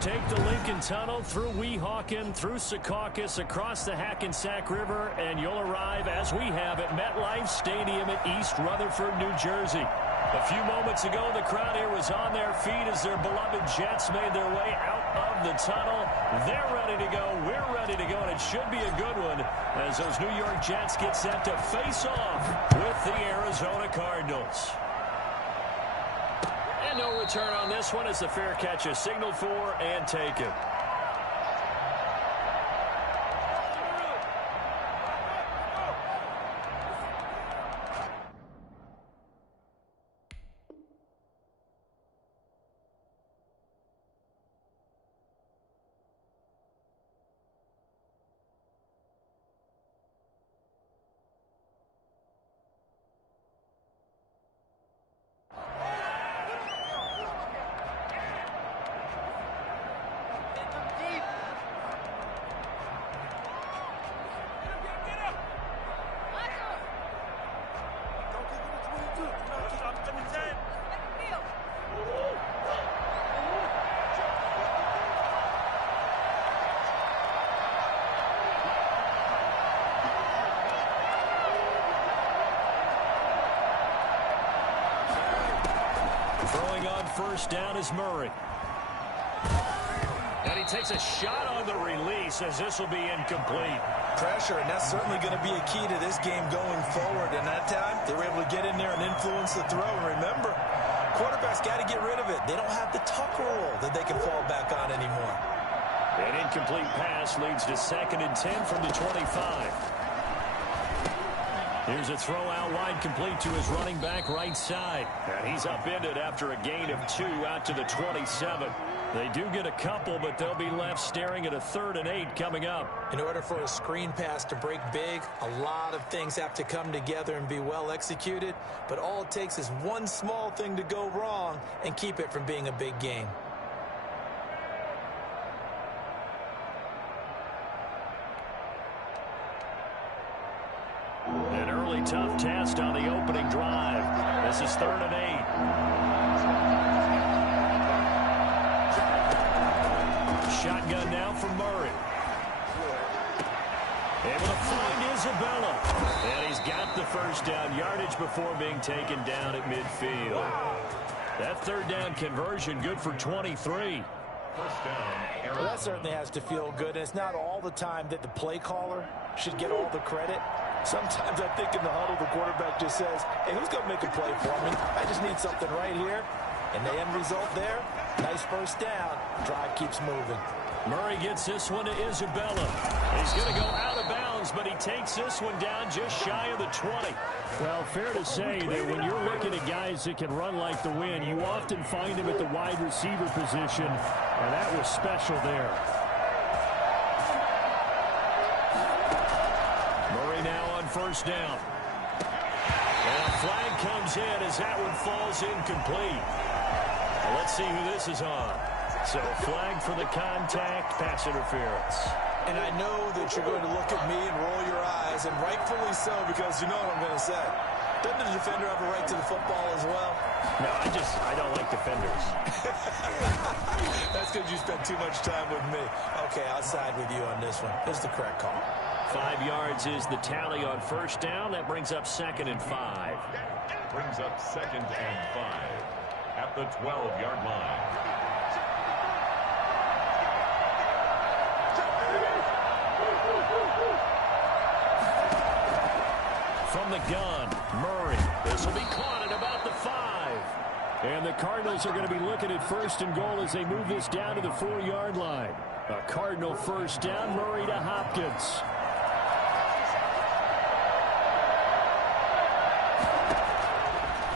Take the Lincoln Tunnel through Weehawken, through Secaucus, across the Hackensack River, and you'll arrive, as we have, at MetLife Stadium at East Rutherford, New Jersey. A few moments ago, the crowd here was on their feet as their beloved Jets made their way out of the tunnel. They're ready to go. We're ready to go, and it should be a good one as those New York Jets get set to face off with the Arizona Cardinals. And no return on this one as the fair catch is signaled for and taken. Throwing on first down is Murray. And he takes a shot on the release as this will be incomplete. Pressure, and that's certainly going to be a key to this game going forward. And that time, they were able to get in there and influence the throw. And remember, quarterbacks got to get rid of it. They don't have the Tucker rule that they can fall back on anymore. An incomplete pass leads to 2nd and 10 from the 25. Here's a throw out wide, complete to his running back right side. And he's upended after a gain of 2 out to the 27. They do get a couple, but they'll be left staring at a 3rd and 8 coming up. In order for a screen pass to break big, a lot of things have to come together and be well executed. But all it takes is one small thing to go wrong and keep it from being a big game. An early tough test on the opening drive. This is 3rd and 8. Shotgun now for Murray. Able to find Isabella. And he's got the first down yardage before being taken down at midfield. That 3rd down conversion good for 23. Well, that certainly has to feel good. And it's not all the time that the play caller should get all the credit. Sometimes I think in the huddle, the quarterback just says, hey, who's going to make a play for me? I just need something right here. And the end result there, nice first down. Drive keeps moving. Murray gets this one to Isabella. He's going to go out of bounds, but he takes this one down just shy of the 20. Well, fair to say that when you're looking at guys that can run like the wind, you often find them at the wide receiver position, and that was special there. Murray now on first down. And a flag comes in as that one falls incomplete. Well, let's see who this is on. So a flag for the contact, pass interference. And I know that you're going to look at me and roll your eyes, and rightfully so, because you know what I'm going to say. Doesn't the defender have a right to the football as well? No, I don't like defenders. That's because you spent too much time with me. Okay, I'll side with you on this one. This is the correct call. 5 yards is the tally on first down. That brings up 2nd and 5. Brings up 2nd and 5 at the 12-yard line. From the gun, Murray. This will be caught at about the 5. And the Cardinals are going to be looking at 1st and goal as they move this down to the 4-yard line. A Cardinal first down, Murray to Hopkins.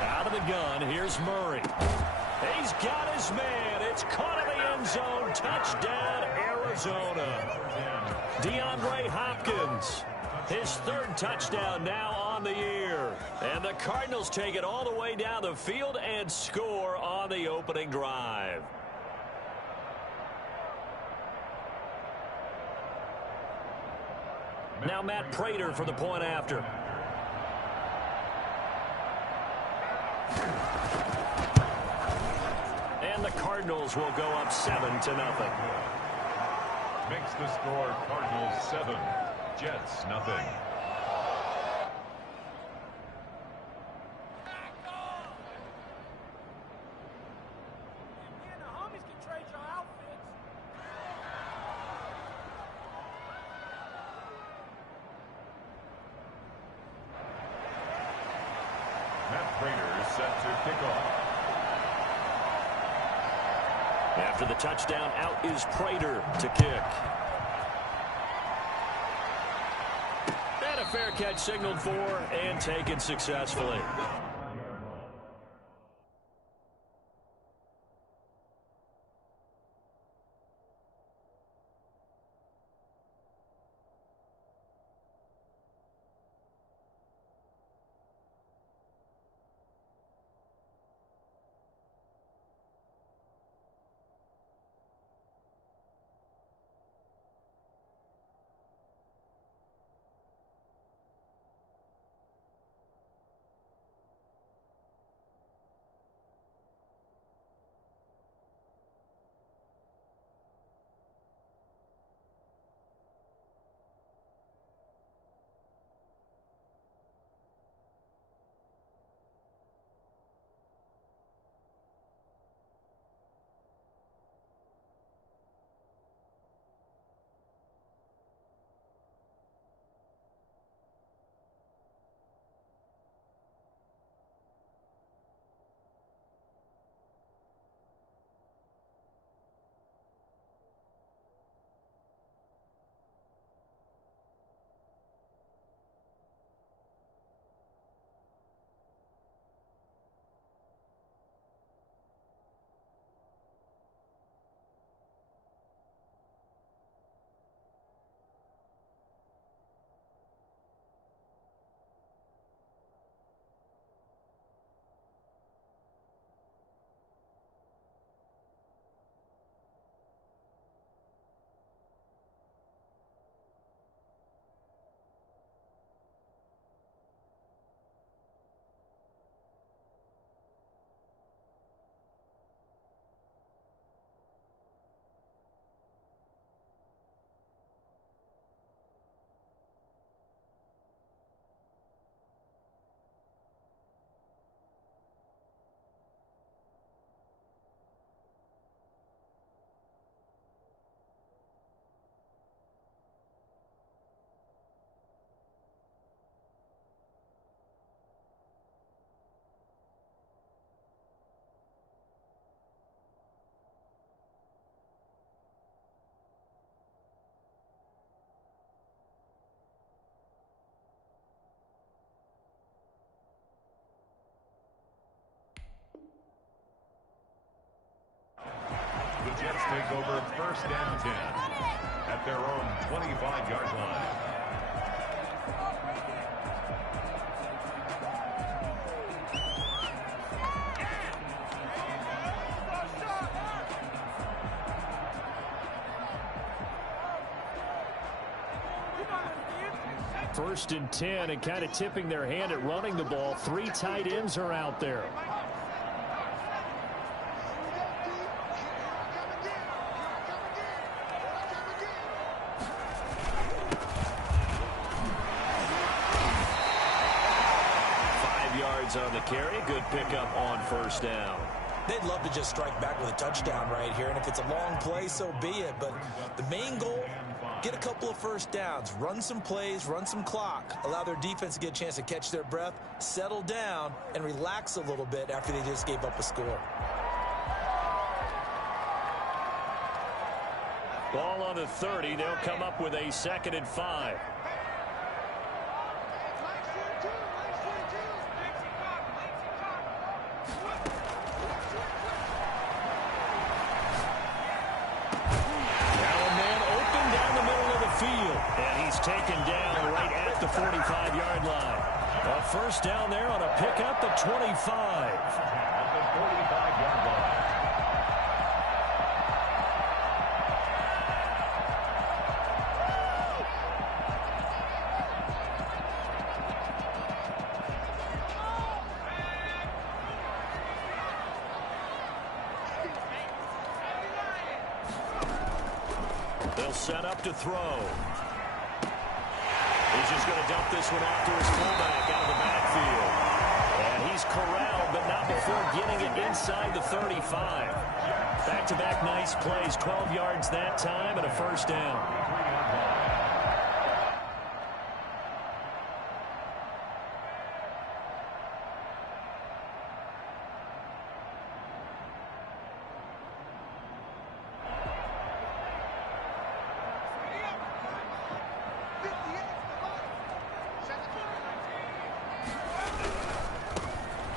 Out of the gun, here's Murray. He's got his man. It's caught in the end zone. Touchdown, Arizona. DeAndre Hopkins. His 3rd touchdown now on the year. And the Cardinals take it all the way down the field and score on the opening drive. Now Matt Prater for the point after. And the Cardinals Cardinals will go up 7-0. Makes the score Cardinals 7, Jets nothing. Matt Prater is set to kick off. After the touchdown, out is Prater to kick. And a fair catch signaled for and taken successfully. The Jets take over 1st and 10 at their own 25-yard line. First and 10 and kind of tipping their hand at running the ball. 3 tight ends are out there. On the carry, good pickup on 1st down. They'd love to just strike back with a touchdown right here, and if it's a long play, so be it. But the main goal, get a couple of 1st downs, run some plays, run some clock, allow their defense to get a chance to catch their breath, settle down, and relax a little bit after they just gave up a score. Ball on the 30. They'll come up with a 2nd and 5. And he's taken down right at the 45-yard line. A 1st down there on a pickup at 25. At the 45-yard line. They'll set up to throw. He's just going to dump this one off to his fullback out of the backfield. And he's corralled, but not before getting it inside the 35. Back-to-back nice plays, 12 yards that time and a first down.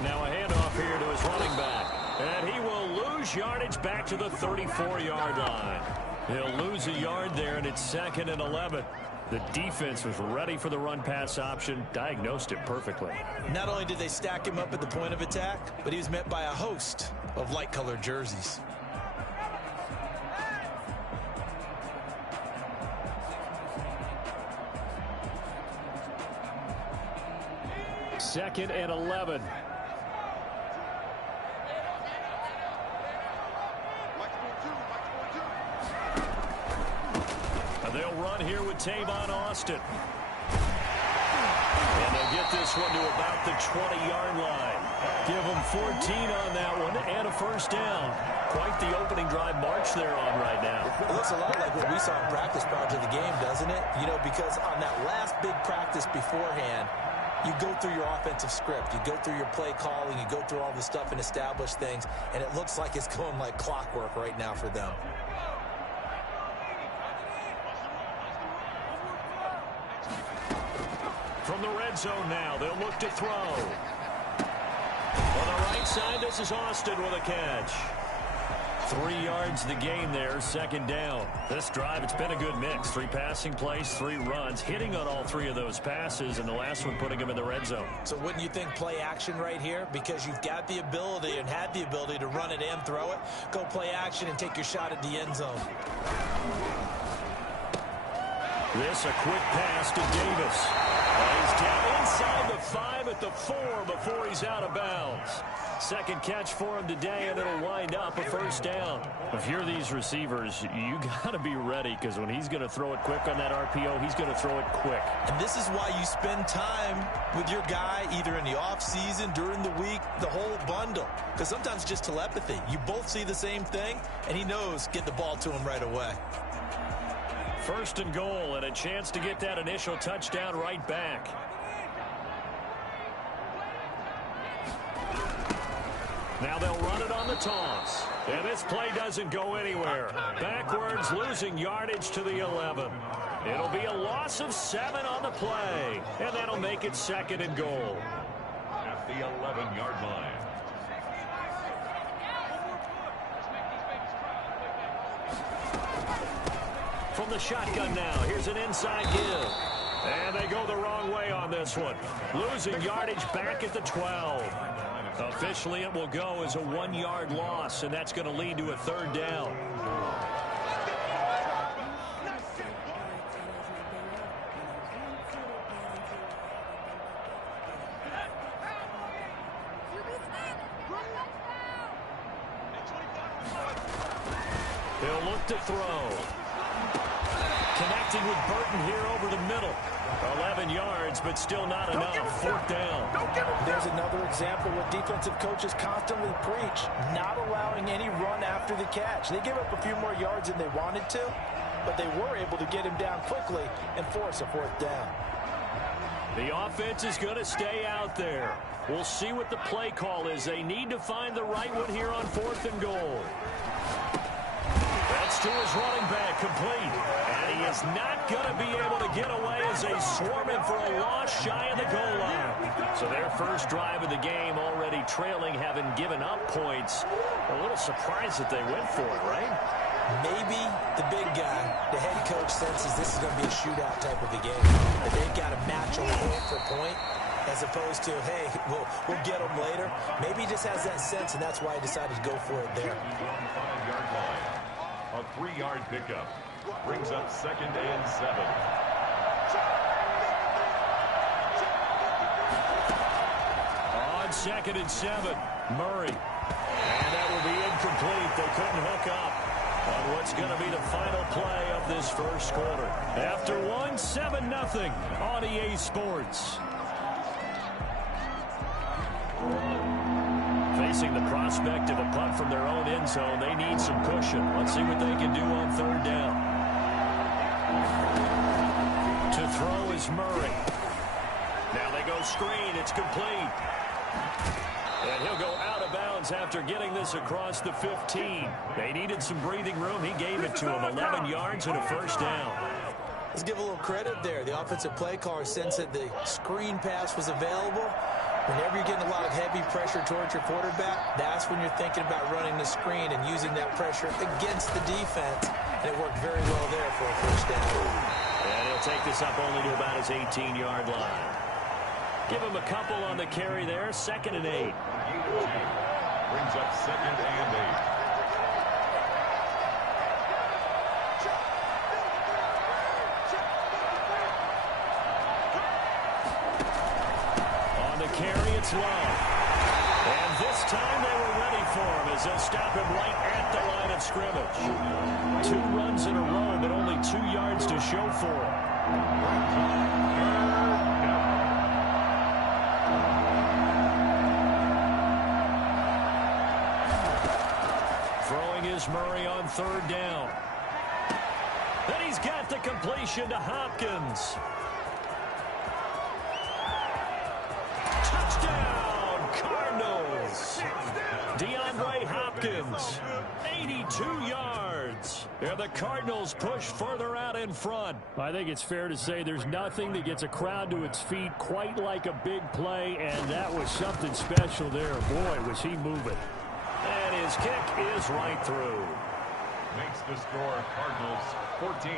Now a handoff here to his running back. And he will lose yardage back to the 34-yard line. He'll lose a yard there, and it's 2nd and 11. The defense was ready for the run-pass option, diagnosed it perfectly. Not only did they stack him up at the point of attack, but he was met by a host of light-colored jerseys. Second and 11. They'll run here with Tavon Austin. And they'll get this one to about the 20-yard line. Give them 14 on that one and a first down. Quite the opening drive march they're on right now. It looks a lot like what we saw in practice prior to the game, doesn't it? You know, because on that last big practice beforehand, you go through your offensive script. You go through your play calling. You go through all the stuff and establish things. And it looks like it's going like clockwork right now for them. From the red zone now, they'll look to throw. On the right side, this is Austin with a catch. 3 yards the gain there, second down. This drive, it's been a good mix. 3 passing plays, 3 runs, hitting on all 3 of those passes, and the last one putting him in the red zone. So wouldn't you think play action right here? Because you've got the ability and had the ability to run it and throw it. Go play action and take your shot at the end zone. This a quick pass to Davis. He's down inside the 5 at the 4 before he's out of bounds. Second catch for him today, and it'll wind up a first down. If you're these receivers, you got to be ready, because when he's going to throw it quick on that RPO, he's going to throw it quick. And this is why you spend time with your guy either in the offseason, during the week, the whole bundle. Because sometimes it's just telepathy. You both see the same thing, and he knows get the ball to him right away. First and goal, and a chance to get that initial touchdown right back. Now they'll run it on the toss. And this play doesn't go anywhere. Backwards, losing yardage to the 11. It'll be a loss of 7 on the play. And that'll make it 2nd and goal. At the 11-yard line. From the shotgun now, here's an inside give. And they go the wrong way on this one. Losing yardage back at the 12. Officially, it will go as a 1-yard loss, and that's going to lead to a third down. He'll look to throw. Connecting with Burton here over the middle. 11 yards, but still not enough. Fourth down. There's another example what defensive coaches constantly preach, not allowing any run after the catch. They gave up a few more yards than they wanted to, but they were able to get him down quickly and force a fourth down. The offense is going to stay out there. We'll see what the play call is. They need to find the right one here on 4th and goal. That's to his running back, complete. And he is not going to be able to get away as they swarm him for a loss shy of the goal line. So their first drive of the game already trailing, having given up points. A little surprised that they went for it, right? Maybe the big guy, the head coach, senses this is going to be a shootout type of a game. That they've got to match on point for point, as opposed to, hey, we'll get them later. Maybe he just has that sense, and that's why he decided to go for it there. 5-yard line. A 3-yard pickup brings up 2nd and 7. On 2nd and 7, Murray. And that will be incomplete. They couldn't hook up. on what's going to be the final play of this first quarter. After one, 7-0 on EA Sports. Facing the prospect of a punt from their own end zone, they need some cushion. Let's see what they can do on third down. To throw is Murray. Now they go screen. It's complete. And he'll go out of bounds after getting this across the 15. They needed some breathing room. He gave it to him. 11 yards and a first down. Let's give a little credit there. The offensive play caller sensed that the screen pass was available. Whenever you're getting a lot of heavy pressure towards your quarterback, that's when you're thinking about running the screen and using that pressure against the defense. And it worked very well there for a first down. And he'll take this up only to about his 18-yard line. Give him a couple on the carry there. 2nd and 8. Brings up 2nd and 8. On the carry, it's Lowe. And this time they were ready for him as they'll stop him right at the line of scrimmage. 2 runs in a row, but only 2 yards to show for him. Murray on third down. Then he's got the completion to Hopkins. Touchdown, Cardinals. DeAndre Hopkins, 82 yards. And the Cardinals push further out in front. I think it's fair to say there's nothing that gets a crowd to its feet quite like a big play, and that was something special there. Boy, was he moving. And his kick is right through. Makes the score Cardinals 14,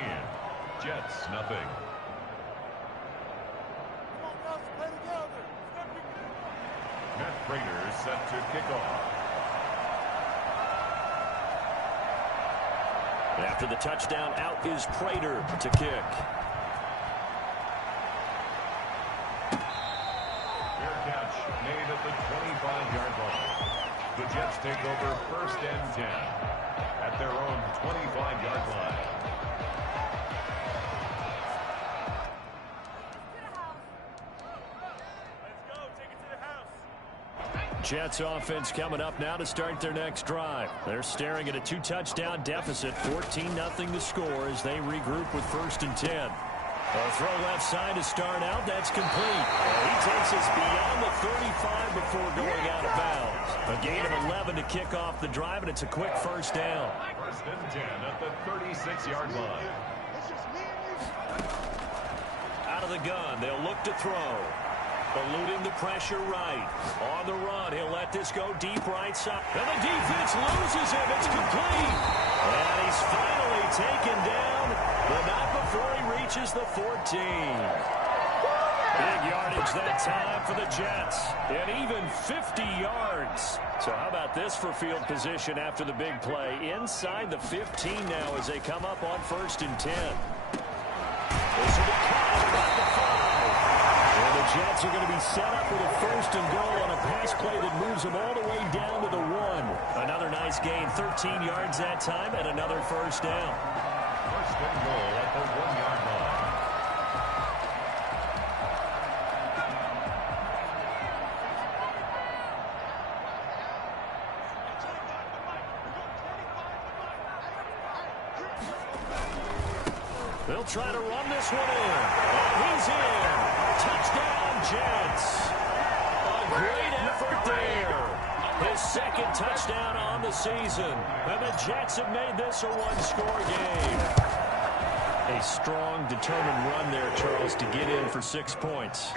Jets nothing. Matt Prater set to kick off. After the touchdown, out is Prater to kick. Fair catch made at the 25-yard line. The Jets take over 1st and 10 at their own 25-yard line. Jets offense coming up now to start their next drive. They're staring at a 2-touchdown deficit, 14-0 to score as they regroup with 1st and 10. A throw left side to start out. That's complete. He takes us beyond the 35 before going out of bounds. A gain of 11 to kick off the drive, and it's a quick first down. 1st and 10 at the 36-yard line. Out of the gun, they'll look to throw. Eluding the pressure right. On the run, he'll let this go deep right side. And the defense loses him. It's complete. And he's finally taken down, but not before he reaches the 14. Big yardage that time for the Jets. And even 50 yards. So how about this for field position after the big play? Inside the 15 now as they come up on 1st and 10. This will be caught at about the 5. And the Jets are going to be set up with a 1st and goal on a pass play that moves them all the way down to the 1. Another nice gain, 13 yards that time, and another first down. 1st and goal at the 1-yard line. They'll try to run this one in. And he's in. Touchdown, Jets. A great effort there. His 2nd touchdown on the season. And the Jets have made this a one-score game. A strong, determined run there, Charles, to get in for 6 points.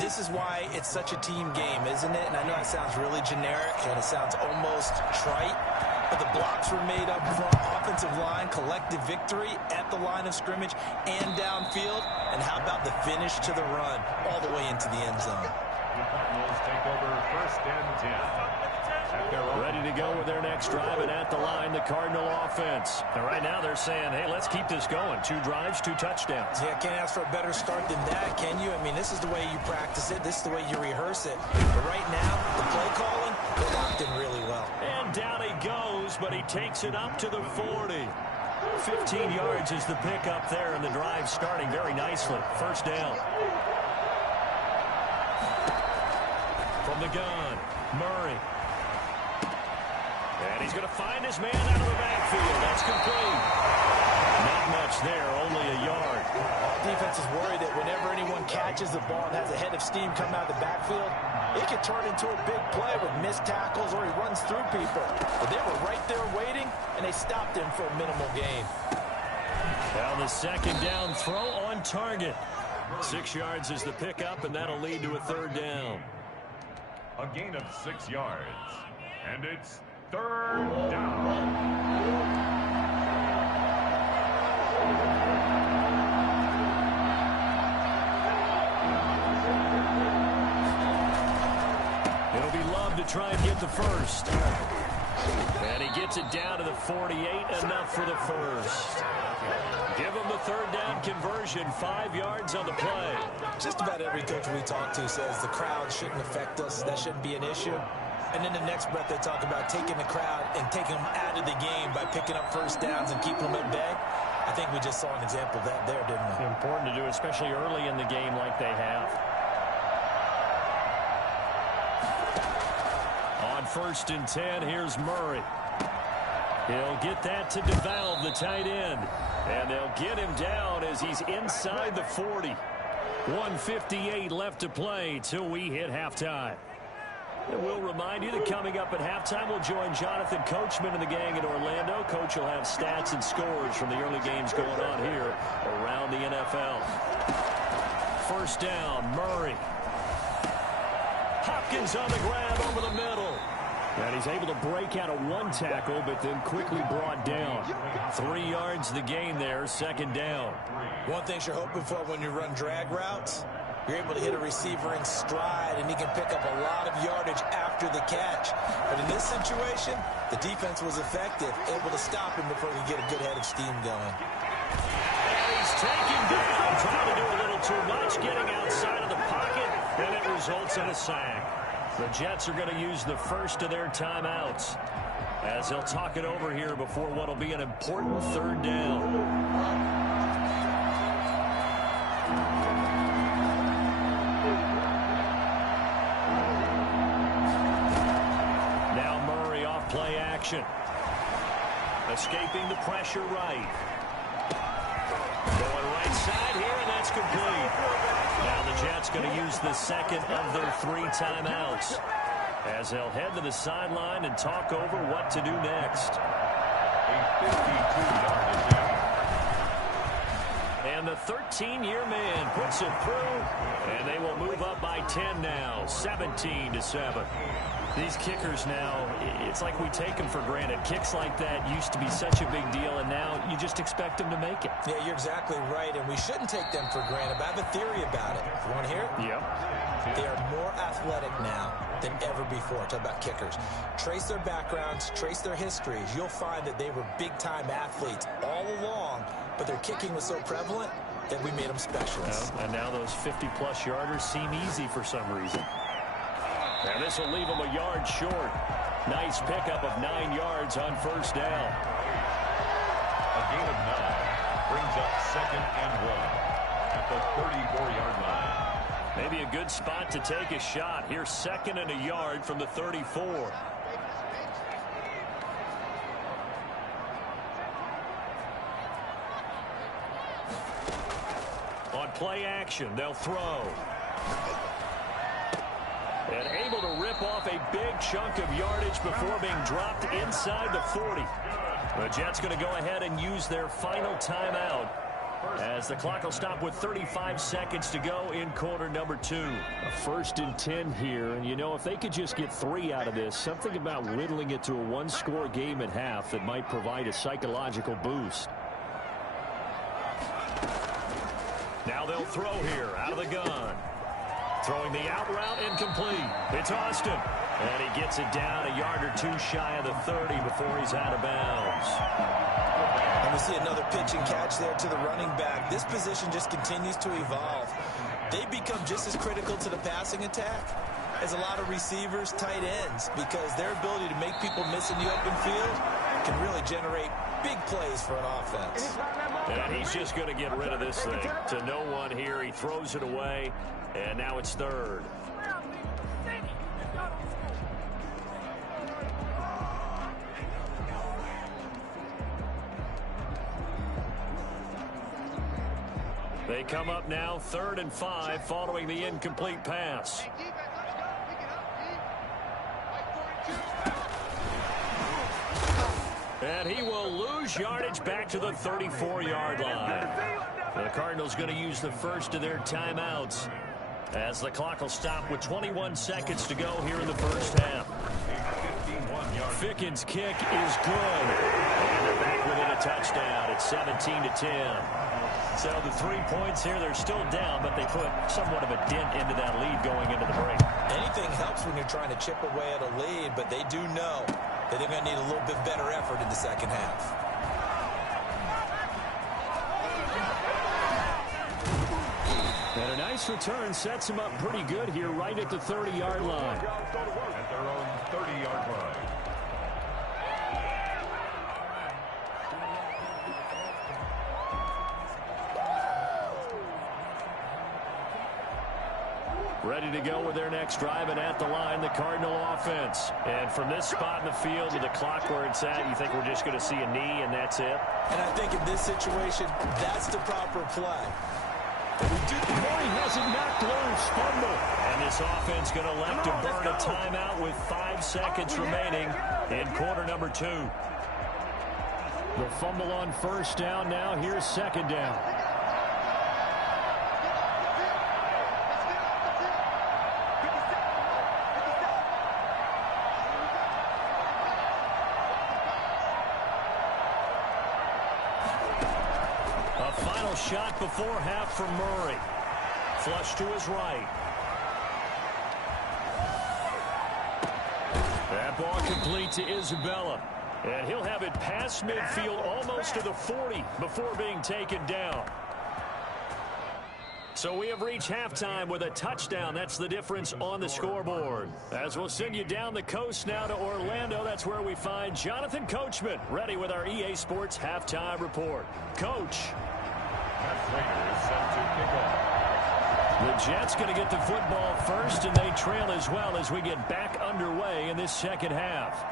This is why it's such a team game, isn't it? And I know it sounds really generic and it sounds almost trite, but the blocks were made up front, offensive line, collective victory at the line of scrimmage and downfield. And how about the finish to the run all the way into the end zone? The Cardinals take over 1st and 10. Ready to go with their next drive, and at the line, the Cardinal offense. And right now they're saying, hey, let's keep this going. 2 drives, 2 touchdowns. Yeah, can't ask for a better start than that, can you? I mean, this is the way you practice it. This is the way you rehearse it. But right now, the play calling, they're locked in really well. And down he goes, but he takes it up to the 40. 15 yards is the pickup there, and the drive starting very nicely. First down. From the gun, Murray. And he's going to find his man out of the backfield. That's complete. Not much there, only a yard. Defense is worried that whenever anyone catches the ball and has a head of steam coming out of the backfield, it can turn into a big play with missed tackles or he runs through people. But they were right there waiting, and they stopped him for a minimal gain. Now the second down throw on target. 6 yards is the pickup, and that'll lead to a third down. A gain of 6 yards. And it's third down. It'll be Love to try and get the first. And he gets it down to the 48, enough for the first. Give him the third down conversion, 5 yards on the play. Just about every coach we talk to says the crowd shouldn't affect us. That shouldn't be an issue. And then the next breath they talk about taking the crowd and taking them out of the game by picking up first downs and keeping them at bay. I think we just saw an example of that there, didn't we? Important to do, especially early in the game like they have. On 1st and 10, here's Murray. He'll get that to DeValve, the tight end. And they'll get him down as he's inside the 40. 1:58 left to play till we hit halftime. And we'll remind you that coming up at halftime, we'll join Jonathan Coachman and the gang in Orlando. Coach will have stats and scores from the early games going on here around the NFL. First down, Murray. Hopkins on the grab over the middle. And he's able to break out of 1 tackle, but then quickly brought down. 3 yards the gain there, second down. One thing you're hoping for when you run drag routes, you're able to hit a receiver in stride, and he can pick up a lot of yardage after the catch. But in this situation, the defense was effective, able to stop him before he could get a good head of steam going. And he's taken down, trying to do a little too much, getting outside of the pocket, and it results in a sack. The Jets are going to use the first of their timeouts as they'll talk it over here before what will be an important third down. Now Murray off play action. Escaping the pressure right. Going right side here, and that's complete. Now the Jets going to use the second of their 3 timeouts as they'll head to the sideline and talk over what to do next. A 52-yard attempt. And the 13-year man puts it through, and they will move up by 10 now, 17-7. These kickers now, it's like we take them for granted. Kicks like that used to be such a big deal, and now you just expect them to make it. Yeah, you're exactly right, and we shouldn't take them for granted. But I have a theory about it. You want to hear it? Yep. They are more athletic now than ever before. Talk about kickers. Trace their backgrounds, trace their histories. You'll find that they were big-time athletes all along, but their kicking was so prevalent that we made them specialists. And now those 50-plus yarders seem easy for some reason. And this will leave them a yard short. Nice pickup of 9 yards on first down. A gain of 9 brings up 2nd and 1 at the 34-yard line. Maybe a good spot to take a shot. Here's 2nd and a yard from the 34. On play action, they'll throw. And able to rip off a big chunk of yardage before being dropped inside the 40. The Jets going to go ahead and use their final timeout as the clock will stop with 35 seconds to go in quarter number 2. A 1st and 10 here, and you know, if they could just get 3 out of this, something about whittling it to a 1-score game at half that might provide a psychological boost. Now they'll throw here out of the gun. Throwing the out route incomplete. It's Austin. And he gets it down a yard or two shy of the 30 before he's out of bounds. And we see another pitch and catch there to the running back. This position just continues to evolve. They become just as critical to the passing attack as a lot of receivers, tight ends, because their ability to make people miss in the open field can really generate big plays for an offense. And he's just going to get rid of this thing to no one here. He throws it away, and now it's third. They come up now 3rd and 5 following the incomplete pass. And he will lose yardage back to the 34-yard line. The Cardinals going to use the first of their timeouts as the clock will stop with 21 seconds to go here in the first half. Fickens' kick is good. And they're back within a touchdown. It's 17-10. So the 3 points here, they're still down, but they put somewhat of a dent into that lead going into the break. Anything helps when you're trying to chip away at a lead, but they do know that they're going to need a little bit better effort in the second half. And a nice return sets him up pretty good here right at the 30-yard line. At their own 30-yard line. Ready to go with their next drive, and at the line, the Cardinal offense. And from this spot in the field to the clock where it's at, you think we're just going to see a knee and that's it? And I think in this situation, that's the proper play. Murray has it knocked loose, fumble. And this offense going to elect to burn a timeout with 5 seconds remaining in quarter number 2. The fumble on first down now. Here's second down. Shot before half from Murray. Flush to his right. That ball complete to Isabella. And he'll have it past midfield almost to the 40 before being taken down. So we have reached halftime with a touchdown. That's the difference on the scoreboard. As we'll send you down the coast now to Orlando, that's where we find Jonathan Coachman, ready with our EA Sports Halftime Report. Coach. The Jets going to get the football first, and they trail as well as we get back underway in this second half.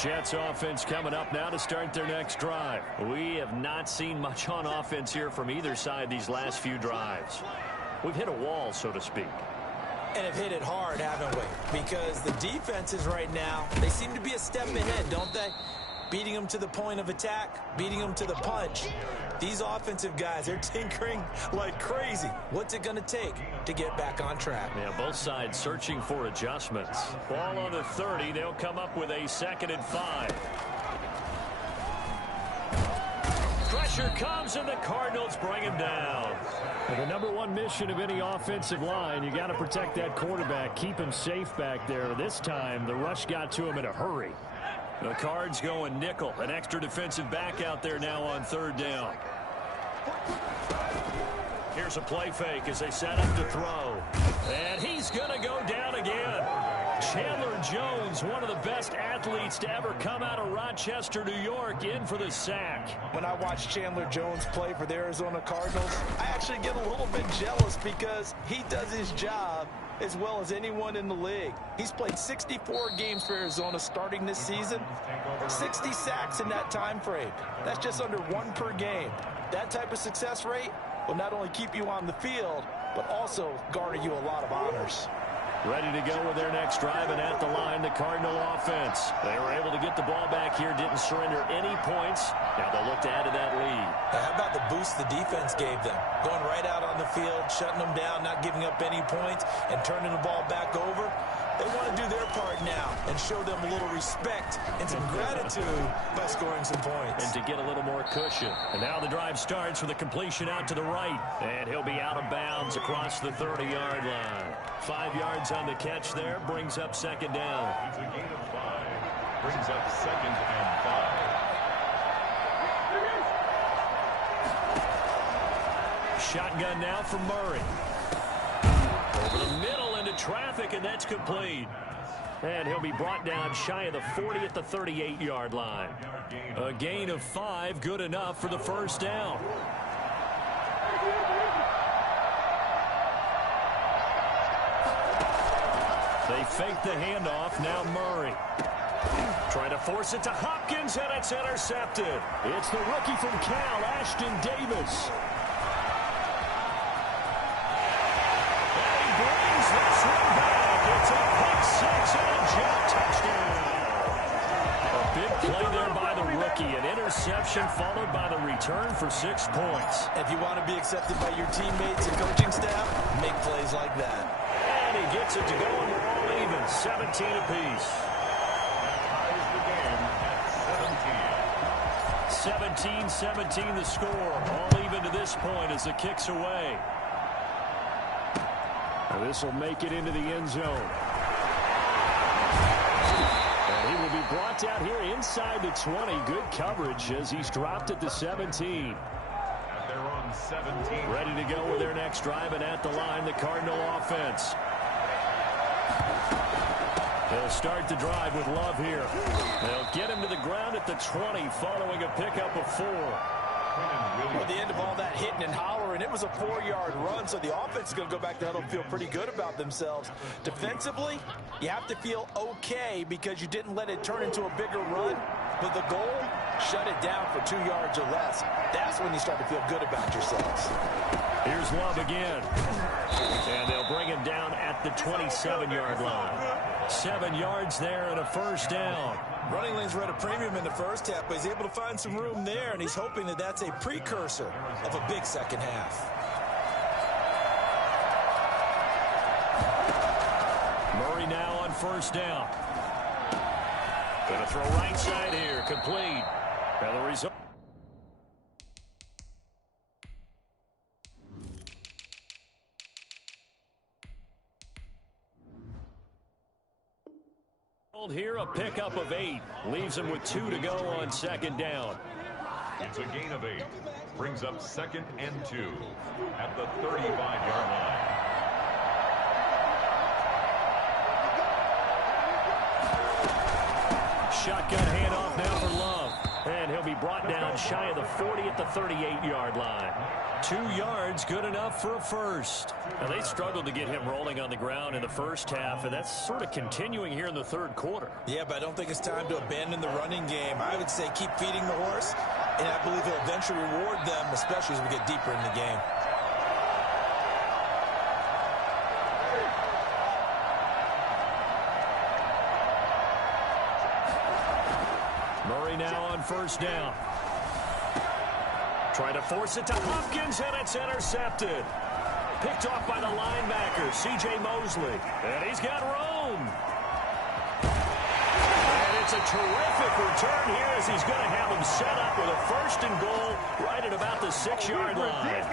Jets offense coming up now to start their next drive. We have not seen much on offense here from either side these last few drives. We've hit a wall, so to speak. And have hit it hard, haven't we? Because the defenses right now, they seem to be a step ahead, don't they? Beating them to the point of attack, beating them to the punch. These offensive guys, they're tinkering like crazy. What's it going to take to get back on track? Yeah, both sides searching for adjustments. Ball on the 30, they'll come up with a 2nd and 5. Pressure comes, and the Cardinals bring him down. Well, the number one mission of any offensive line, you got to protect that quarterback, keep him safe back there. This time, the rush got to him in a hurry. The Cards going nickel, an extra defensive back out there now on 3rd down. Here's a play fake as they set up to throw. And he's going to go down again. Chandler Jones, one of the best athletes to ever come out of Rochester, New York, in for the sack. When I watch Chandler Jones play for the Arizona Cardinals, I actually get a little bit jealous because he does his job as well as anyone in the league. He's played 64 games for Arizona starting this season, 60 sacks in that time frame. That's just under 1 per game. That type of success rate will not only keep you on the field, but also garner you a lot of honors. Ready to go with their next drive, and at the line, the Cardinal offense. They were able to get the ball back here, didn't surrender any points. Now they'll look to add to that lead. How about the boost the defense gave them? Going right out on the field, shutting them down, not giving up any points, and turning the ball back over. They want to do their part now and show them a little respect and some gratitude by scoring some points. And to get a little more cushion. And now the drive starts with a completion out to the right. And he'll be out of bounds across the 30-yard line. 5 yards on the catch there. Brings up second down. It's a gain of 5. Brings up 2nd and 5. Shotgun now for Murray. Over the middle into traffic, and that's complete. And he'll be brought down shy of the 40 at the 38-yard line. A gain of 5, good enough for the first down. They fake the handoff, now Murray. Trying to force it to Hopkins, and it's intercepted. It's the rookie from Cal, Ashton Davis. This one back. It's a pick six and a Jet touchdown. A big play there by the rookie. An interception followed by the return for 6 points. If you want to be accepted by your teammates and coaching staff, make plays like that. And he gets it to go, and we're all even. 17 apiece. Ties the game at 17-17 the score. All even to this point as the kick's away. This will make it into the end zone. And he will be brought down here inside the 20. Good coverage as he's dropped at the 17. at their own 17. Ready to go with their next drive, and at the line, the Cardinal offense. They'll start the drive with Love here. They'll get him to the ground at the 20 following a pickup of 4. At the end of all that hitting and hollering, it was a 4-yard run, so the offense is going to go back to huddle and feel pretty good about themselves. Defensively, you have to feel okay because you didn't let it turn into a bigger run, but the goal, shut it down for 2 yards or less. That's when you start to feel good about yourselves. Here's Love again. And they'll bring him down at the 27-yard line. 7 yards there and a first down. Running lanes were at a premium in the first half, but he's able to find some room there, and he's hoping that that's a precursor of a big second half. Murray now on first down. Going to throw right side here, complete. And the result. Here a pickup of 8. Leaves him with 2 to go on second down. It's a gain of 8. Brings up 2nd and 2 at the 35-yard line. Shotgun handoff now for Love. And he'll be brought down shy of the 40 at the 38-yard line. 2 yards, good enough for a first. Now, they struggled to get him rolling on the ground in the first half, and that's sort of continuing here in the third quarter. Yeah, but I don't think it's time to abandon the running game. I would say keep feeding the horse, and I believe he'll eventually reward them, especially as we get deeper in the game. Murray now on first down. Trying to force it to Hopkins, and it's intercepted. Picked off by the linebacker, C.J. Mosley. And he's got room. And it's a terrific return here as he's going to have him set up with a 1st and goal right at about the 6-yard line.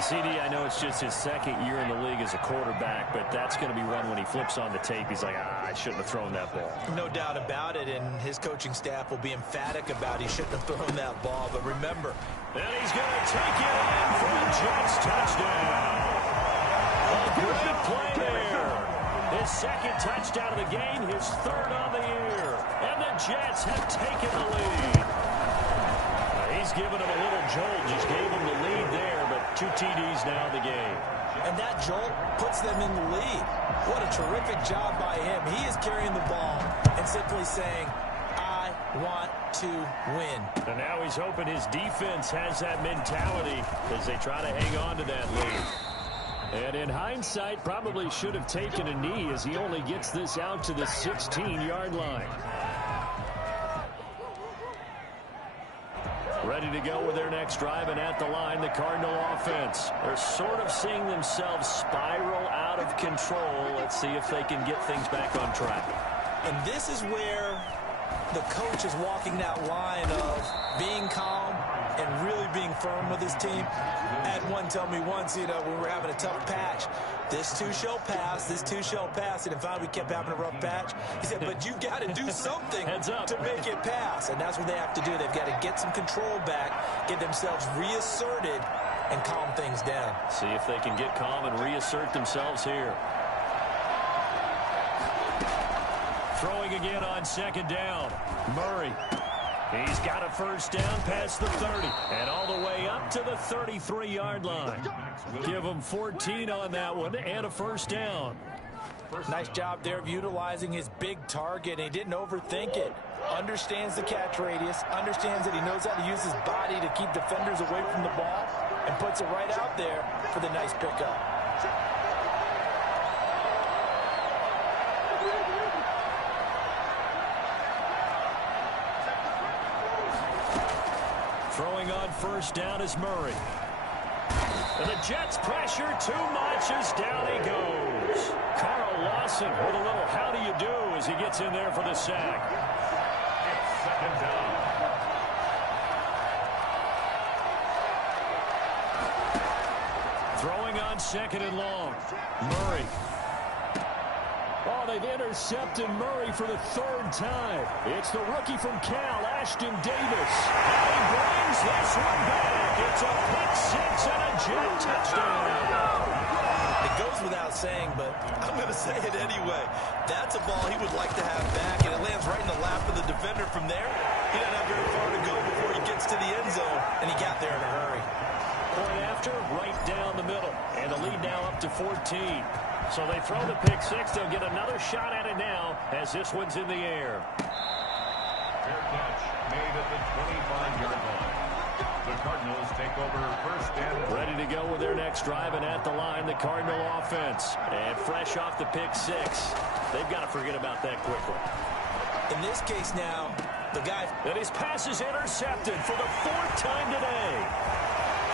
CD, I know it's just his second year in the league as a quarterback, but that's going to be one when he flips on the tape. He's like, I shouldn't have thrown that ball. No doubt about it, and his coaching staff will be emphatic about he shouldn't have thrown that ball. But remember, and he's going to take it in for a Jets touchdown. A good play there. His 2nd touchdown of the game, his 3rd on the year. And the Jets have taken the lead. He's given him a little jolt, just gave him the lead there, but 2 TDs now in the game. And that jolt puts them in the lead. What a terrific job by him. He is carrying the ball and simply saying, I want to win. And now he's hoping his defense has that mentality as they try to hang on to that lead. And in hindsight, probably should have taken a knee as he only gets this out to the 16-yard line. Ready to go with their next drive, and at the line, the Cardinal offense. They're sort of seeing themselves spiral out of control. Let's see if they can get things back on track. And this is where the coach is walking that line of being calm and really being firm with his team. I had one tell me once, when we were having a tough patch, this too shall pass, this too shall pass. And finally we kept having a rough patch. He said, but you got to do something to make it pass. And that's what they have to do. They've got to get some control back, get themselves reasserted, and calm things down. See if they can get calm and reassert themselves here. Throwing again on second down. Murray. He's got a first down past the 30 and all the way up to the 33-yard line. Give him 14 on that one and a first down. Nice job there of utilizing his big target. He didn't overthink it. Understands the catch radius, understands that he knows how to use his body to keep defenders away from the ball, and puts it right out there for the nice pickup. Throwing on first down is Murray. And the Jets pressure too much as down he goes. Carl Lawson with a little how do you do as he gets in there for the sack. It's second down. Throwing on second and long. Murray. Oh, they've intercepted Murray for the third time. It's the rookie from Cal, Ashton Davis. And he brings this one back. It's a pick six and a Jet touchdown. It goes without saying, but I'm going to say it anyway. That's a ball he would like to have back, and it lands right in the lap of the defender from there. He doesn't have very far to go before he gets to the end zone, and he got there in a hurry. Point after, right down the middle. And the lead now up to 14. So they throw the pick six. They'll get another shot at it now as this one's in the air. Fair catch made at the 25-yard line. The Cardinals take over first and ready to go with their next drive, and at the line, the Cardinal offense. And fresh off the pick six. They've got to forget about that quickly. In this case now, the guy... And his pass is intercepted for the fourth time today.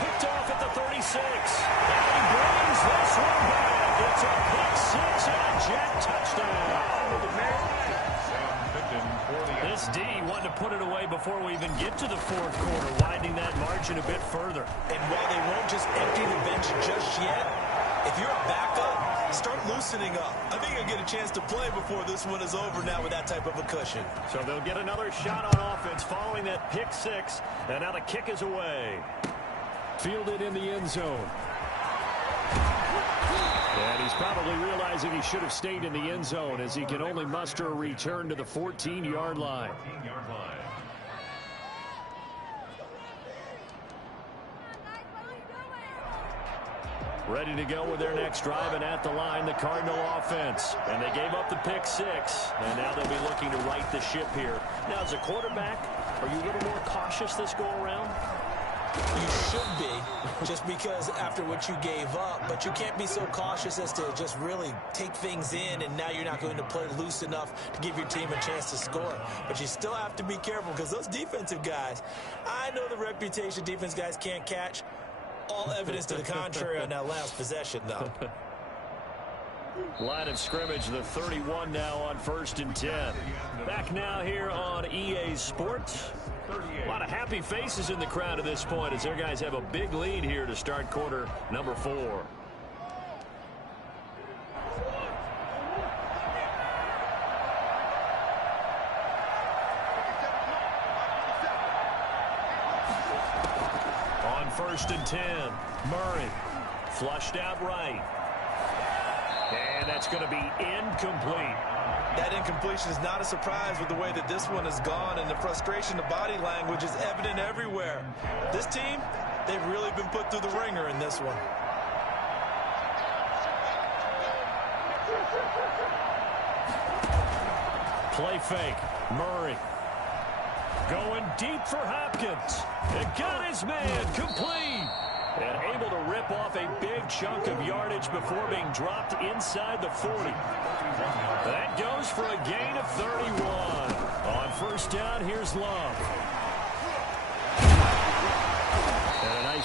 Picked off at the 36. And he brings this one back. It's a pick six and a Jet touchdown. This D wanted to put it away before we even get to the fourth quarter, widening that margin a bit further. And while they won't just empty the bench just yet, if you're a backup, start loosening up. I think you'll get a chance to play before this one is over now with that type of a cushion. So they'll get another shot on offense following that pick six, and now the kick is away. Fielded in the end zone. And he's probably realizing he should have stayed in the end zone as he can only muster a return to the 14-yard line. Ready to go with their next drive, and at the line, the Cardinal offense. And they gave up the pick six, and now they'll be looking to right the ship here. Now, as a quarterback, are you a little more cautious this go-around? You should be, just because after what you gave up, but you can't be so cautious as to just really take things in, and now you're not going to play loose enough to give your team a chance to score. But you still have to be careful, because those defensive guys, I know the reputation defense guys can't catch. All evidence to the contrary on that last possession, though. Line of scrimmage, the 31 now on 1st and 10. Back now here on EA Sports. A lot of happy faces in the crowd at this point as their guys have a big lead here to start quarter number 4. On 1st and 10, Murray flushed out right. And that's going to be incomplete. That incompletion is not a surprise with the way that this one has gone, and the frustration, the body language is evident everywhere. This team, they've really been put through the ringer in this one. Play fake. Murray going deep for Hopkins. And got his man complete. And able to rip off a big chunk of yardage before being dropped inside the 40. That goes for a gain of 31. On 1st down, here's Love.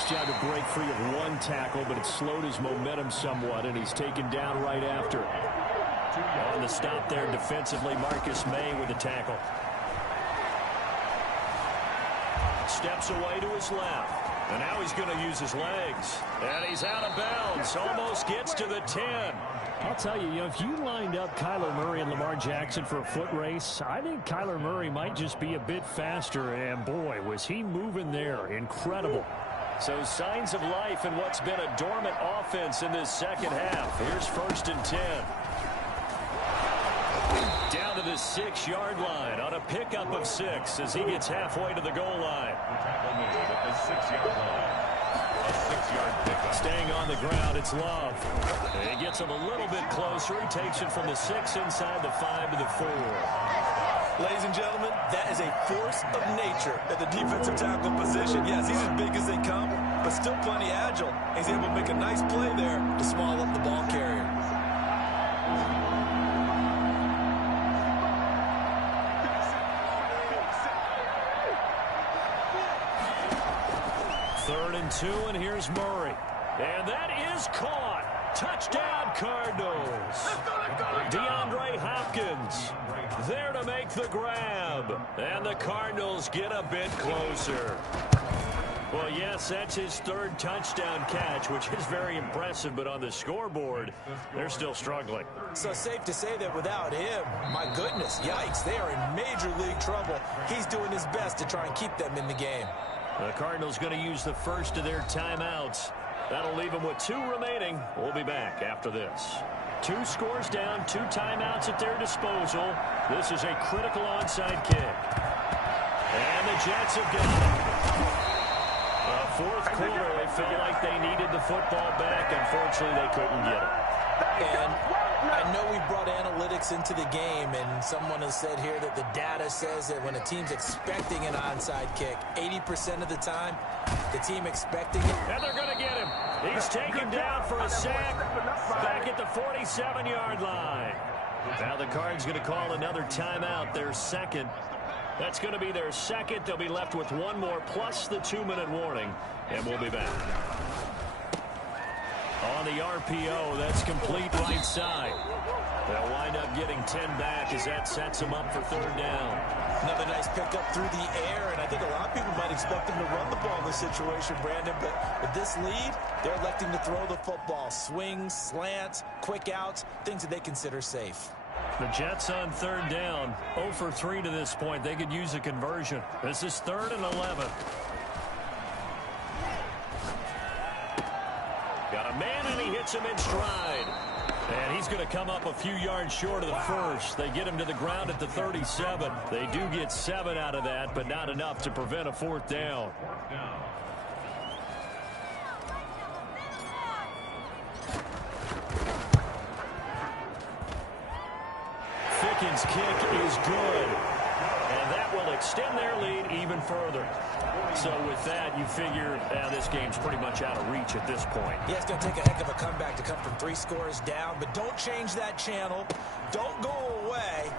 Nice job to break free of one tackle, but it slowed his momentum somewhat, and he's taken down right after. On the stop there defensively, Marcus May with the tackle. Steps away to his left. And now he's going to use his legs. And he's out of bounds. Almost gets to the 10. I'll tell you, if you lined up Kyler Murray and Lamar Jackson for a foot race, I think Kyler Murray might just be a bit faster. And, boy, was he moving there. Incredible. So signs of life in what's been a dormant offense in this second half. Here's 1st and 10. Down to the 6-yard line on a pickup of 6 as he gets halfway to the goal line. Tackle made at the 6-yard line. A 6-yard pickup. Staying on the ground, it's Love. He gets him a little bit closer. He takes it from the 6 inside the 5 to the 4. Ladies and gentlemen, that is a force of nature at the defensive tackle position. Yes, he's as big as they come, but still plenty agile. He's able to make a nice play there to small up the ball carrier. Third and 2, and here's Murray. And that is caught. Touchdown, Cardinals. DeAndre Hopkins there to make the grab. And the Cardinals get a bit closer. Well, yes, that's his 3rd touchdown catch, which is very impressive, but on the scoreboard, they're still struggling. So safe to say that without him, my goodness, yikes, they are in major league trouble. He's doing his best to try and keep them in the game. The Cardinals going to use the first of their timeouts. That'll leave them with 2 remaining. We'll be back after this. 2 scores down, 2 timeouts at their disposal. This is a critical onside kick. And the Jets have got it. The 4th quarter, they felt like they needed the football back. Unfortunately, they couldn't get it. And I know we brought analytics into the game, and someone has said here that the data says that when a team's expecting an onside kick, 80% of the time, the team expecting it. And they're going to get him. He's taken down for a sack back at the 47-yard line. Now the Cards going to call another timeout, their 2nd. That's going to be their 2nd. They'll be left with 1 more plus the 2-minute warning, and we'll be back. On the RPO, that's complete right side. They'll wind up getting 10 back as that sets them up for 3rd down. Another nice pickup through the air, and I think a lot of people might expect them to run the ball in this situation, Brandon, but with this lead, they're electing to throw the football. Swings, slants, quick outs, things that they consider safe. The Jets on 3rd down, 0 for 3 to this point. They could use a conversion. This is 3rd and 11. Got a man, and he hits him in stride. And he's going to come up a few yards short of the first. They get him to the ground at the 37. They do get 7 out of that, but not enough to prevent a 4th down. Fickens' kick is good. And that will extend their lead even further. So with that, you figure this game's pretty much out of reach at this point. Yeah, it's going to take a heck of a comeback to come from 3 scores down, but don't change that channel. Don't go away.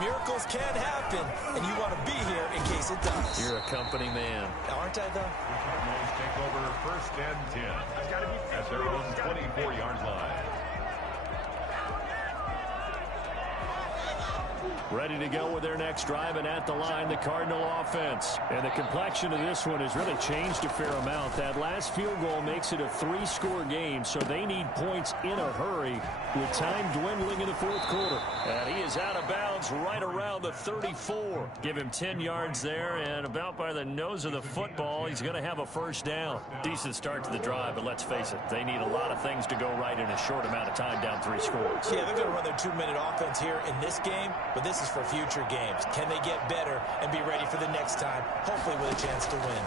Miracles can happen, and you want to be here in case it does. You're a company man. Aren't I, though? Cardinals take over 1st and 10 at their own 24-yard line. Ready to go with their next drive, and at the line, the Cardinal offense. And the complexion of this one has really changed a fair amount. That last field goal makes it a 3-score game, so they need points in a hurry with time dwindling in the 4th quarter. And he is out of bounds right around the 34. Give him 10 yards there, and about by the nose of the football, he's going to have a 1st down. Decent start to the drive, but let's face it, they need a lot of things to go right in a short amount of time down 3 scores. Yeah, they're going to run their 2-minute offense here in this game, but this is for future games. Can they get better and be ready for the next time, hopefully with a chance to win?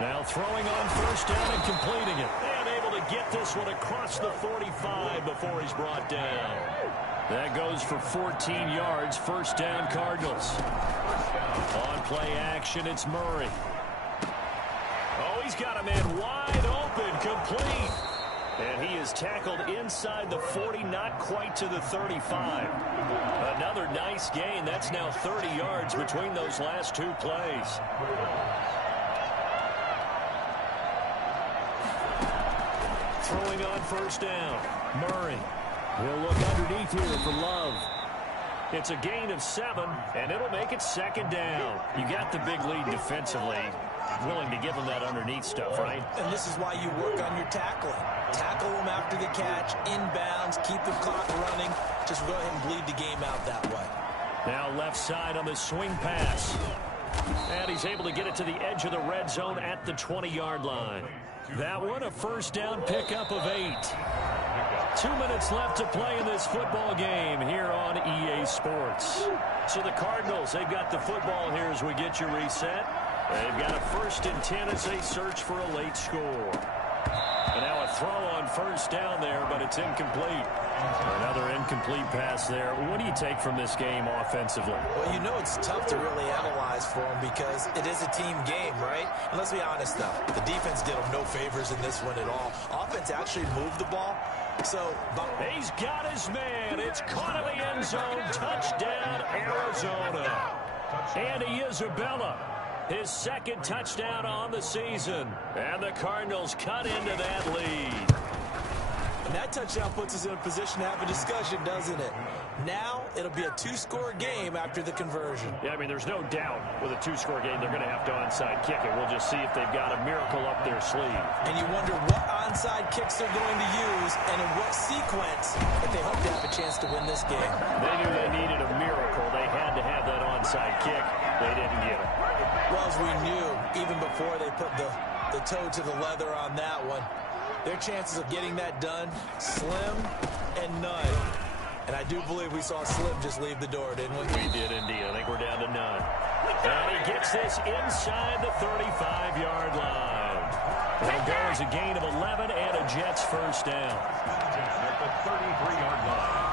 Now throwing on 1st down and completing it. And able to get this one across the 45 before he's brought down. That goes for 14 yards. 1st down, Cardinals. On play action, it's Murray. Oh, he's got a man wide open, complete. And he is tackled inside the 40, not quite to the 35. Another nice gain. That's now 30 yards between those last two plays. Throwing on first down. Murray will look underneath here for Love. It's a gain of 7, and it'll make it second down. You got the big lead defensively. Willing to give them that underneath stuff, right? And this is why you work on your tackling. Tackle them after the catch, inbounds, keep the clock running. Just go ahead and bleed the game out that way. Now left side on the swing pass. And he's able to get it to the edge of the red zone at the 20-yard line. That one a first down pickup of 8. 2 minutes left to play in this football game here on EA Sports. So the Cardinals, they've got the football here as we get you reset. They've got a 1st and 10 as they search for a late score. And now a throw on first down there, but it's incomplete. Another incomplete pass there. What do you take from this game offensively? Well, you know it's tough to really analyze for them because it is a team game, right? And let's be honest, though. The defense did them no favors in this one at all. Offense actually moved the ball. So he's got his man. It's caught in the end zone. Touchdown, Arizona. Andy Isabella, his 2nd touchdown on the season. And the Cardinals cut into that lead. And that touchdown puts us in a position to have a discussion, doesn't it? Now it'll be a 2-score game after the conversion. Yeah, I mean, there's no doubt with a 2-score game they're going to have to onside kick it. We'll just see if they've got a miracle up their sleeve. And you wonder what onside kicks they're going to use and in what sequence if they hope to have a chance to win this game. They knew they needed a miracle. They had to have that onside kick. They didn't get it. Well, as we knew, even before they put the toe to the leather on that one, their chances of getting that done, slim and none. And I do believe we saw Slim just leave the door, didn't we? We did indeed. I think we're down to none. And he gets this inside the 35-yard line. It'll go as a gain of 11 and a Jets first down. At the 33-yard line.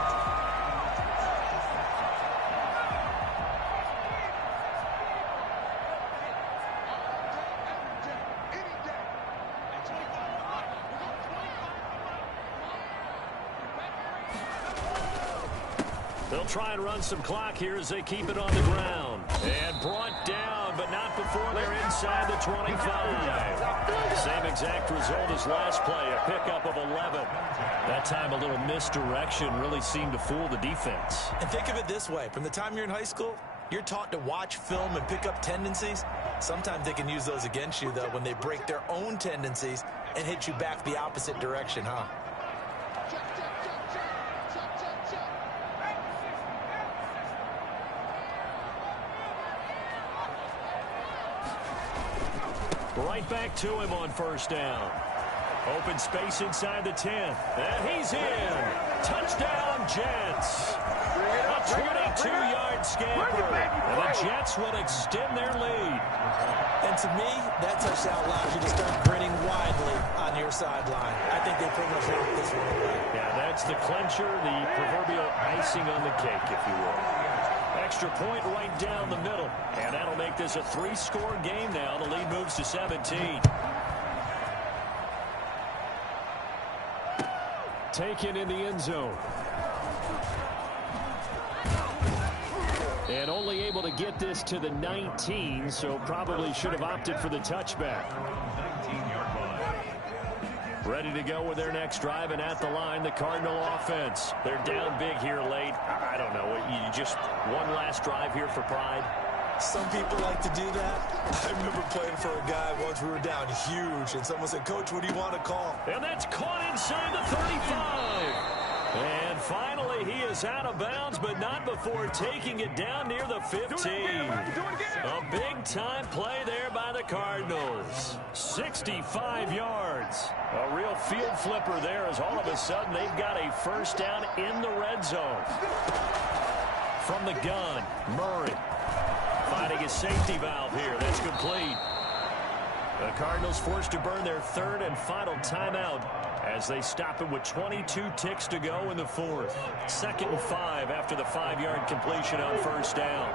They'll try and run some clock here as they keep it on the ground. And brought down, but not before they're inside the 25. Same exact result as last play, a pickup of 11. That time a little misdirection really seemed to fool the defense. And think of it this way. From the time you're in high school, you're taught to watch film and pick up tendencies. Sometimes they can use those against you, though, when they break their own tendencies and hit you back the opposite direction, huh? Right back to him on first down. Open space inside the 10. And he's in. Touchdown, Jets. A 22-yard scamper. And the Jets will extend their lead. And to me, that touchdown allows you to start grinning widely on your sideline. I think they pretty much locked this one away. Yeah, that's the clincher, the proverbial icing on the cake, if you will. Extra point right down the middle. And that'll make this a 3-score game now. The lead moves to 17. Taken in the end zone. And only able to get this to the 19, so probably should have opted for the touchback. 19-yard line. Ready to go with their next drive, and at the line, the Cardinal offense. They're down big here late. I don't know. You just one last drive here for pride? Some people like to do that. I remember playing for a guy once. We were down huge, and someone said, "Coach, what do you want to call?" And that's caught inside the 35. And finally, he is out of bounds, but not before taking it down near the 15. A big-time play there by the Cardinals. 65 yards. A real field flipper there as all of a sudden they've got a first down in the red zone. From the gun, Murray finding a safety valve here. That's complete. The Cardinals forced to burn their third and final timeout as they stop it with 22 ticks to go in the fourth. 2nd and 5 after the 5-yard completion on first down.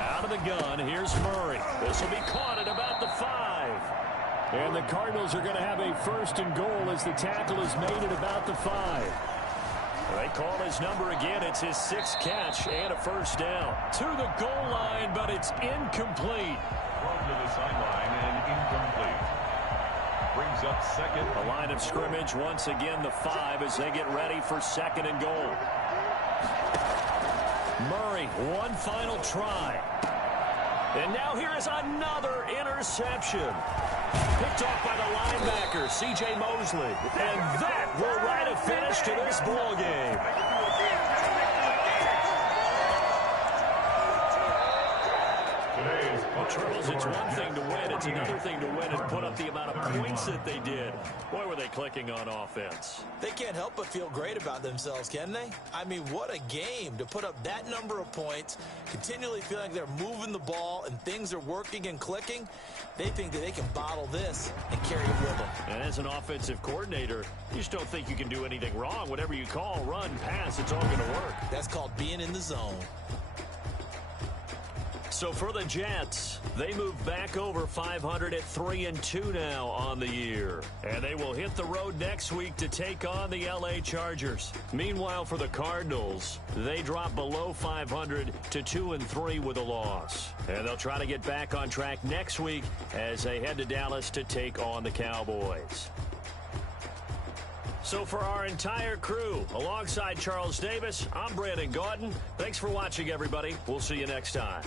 Out of of the gun. Here's Murray. This will be caught at about the 5. And the Cardinals are going to have a 1st and goal as the tackle is made at about the 5. They call his number again. It's his 6th catch and a 1st down. To the goal line, but it's incomplete. Thrown to the sideline and incomplete. Brings up 2nd. The line of scrimmage once again the 5 as they get ready for 2nd and goal. Murray, one final try. And now here is another interception. Picked off by the linebacker, C.J. Mosley. And that will write a finish to this ball game. Charles, it's one thing to win. It's another thing to win and put up the amount of points that they did. Boy, were they clicking on offense. They can't help but feel great about themselves, can they? I mean, what a game to put up that number of points, continually feeling like they're moving the ball and things are working and clicking. They think that they can bottle this and carry it with them. And as an offensive coordinator, you just don't think you can do anything wrong. Whatever you call, run, pass, it's all going to work. That's called being in the zone. So for the Jets, they move back over 500 at 3-2 now on the year. And they will hit the road next week to take on the L.A. Chargers. Meanwhile, for the Cardinals, they drop below 500 to 2-3 with a loss. And they'll try to get back on track next week as they head to Dallas to take on the Cowboys. So for our entire crew, alongside Charles Davis, I'm Brandon Gaudin. Thanks for watching, everybody. We'll see you next time.